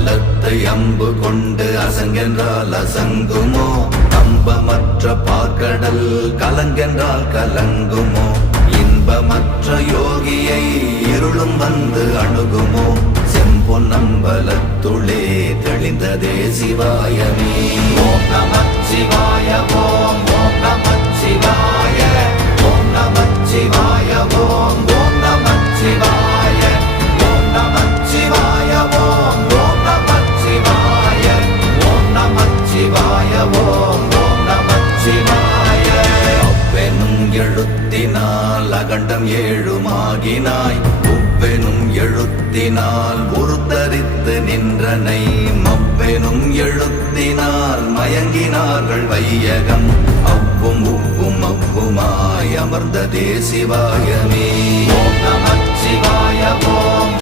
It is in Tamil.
பலத்தை அம்பு கொண்டு அசங்கென்றால் அசங்குமோ நம்பமற்ற பார்க்கடல் கலங்கென்றால் கலங்குமோ இன்பமற்ற யோகியை இருளும் வந்து அணுகுமோ செம்பொன்னம்பலத்துளே தெளிந்ததே சிவாயமே ஓம் நமச்சிவாய ஓம் ஓம் நமச்சிவாய ஓம் நமச்சிவாய ஓம் ஓம் நமச்சிவாய ஓம் நமச்சிவாய ஓம் ஓம் நமச்சிவாய ஓம் நமச்சிவாய ஓம் ஓம் நமச்சிவாய அவ்வெனும் எழுத்தினால் அகண்டம் ஏழுமாகினாய் உவ்வெனும் எழுத்தினால் உருத்தரித்து நின்றனை மவ்வெனும் எழுத்தினால் மயங்கினார்கள் வையகம் அவ்வும் உவ்வும் அவ்வுமாய் அமர்ந்ததே சிவாயமே ஓம் நமச்சிவாய ஓம்